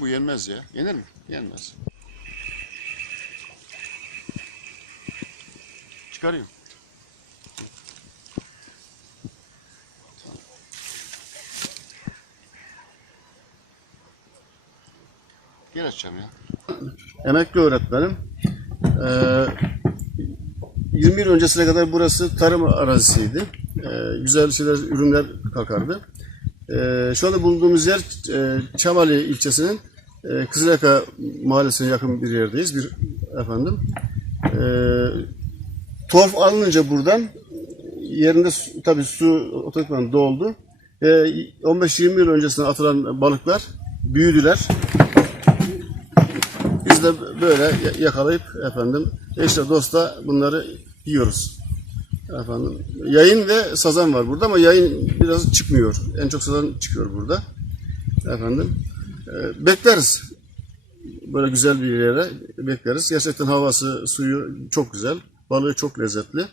bu yenmez ya. Yenir mi? Yenmez. Çıkarayım. Gel açacağım ya. Emekli öğretmenim. Ee, 20 yıl öncesine kadar burası tarım arazisiydi. Ee, güzel şeyler, ürünler kalkardı. Ee, şu anda bulunduğumuz yer e, Çamali ilçesinin e, Kızılyaka mahallesine yakın bir yerdeyiz. Bir efendim. Ee, torf alınınca buradan yerinde tabii su otomatikman doldu. Ee, 15-20 yıl öncesine atılan balıklar büyüdüler. Biz de böyle ya- yakalayıp efendim eşle dostla bunları yiyoruz. Efendim yayın ve sazan var burada ama yayın biraz çıkmıyor. En çok sazan çıkıyor burada. Efendim e, bekleriz. Böyle güzel bir yere bekleriz. Gerçekten havası, suyu çok güzel. Balığı çok lezzetli.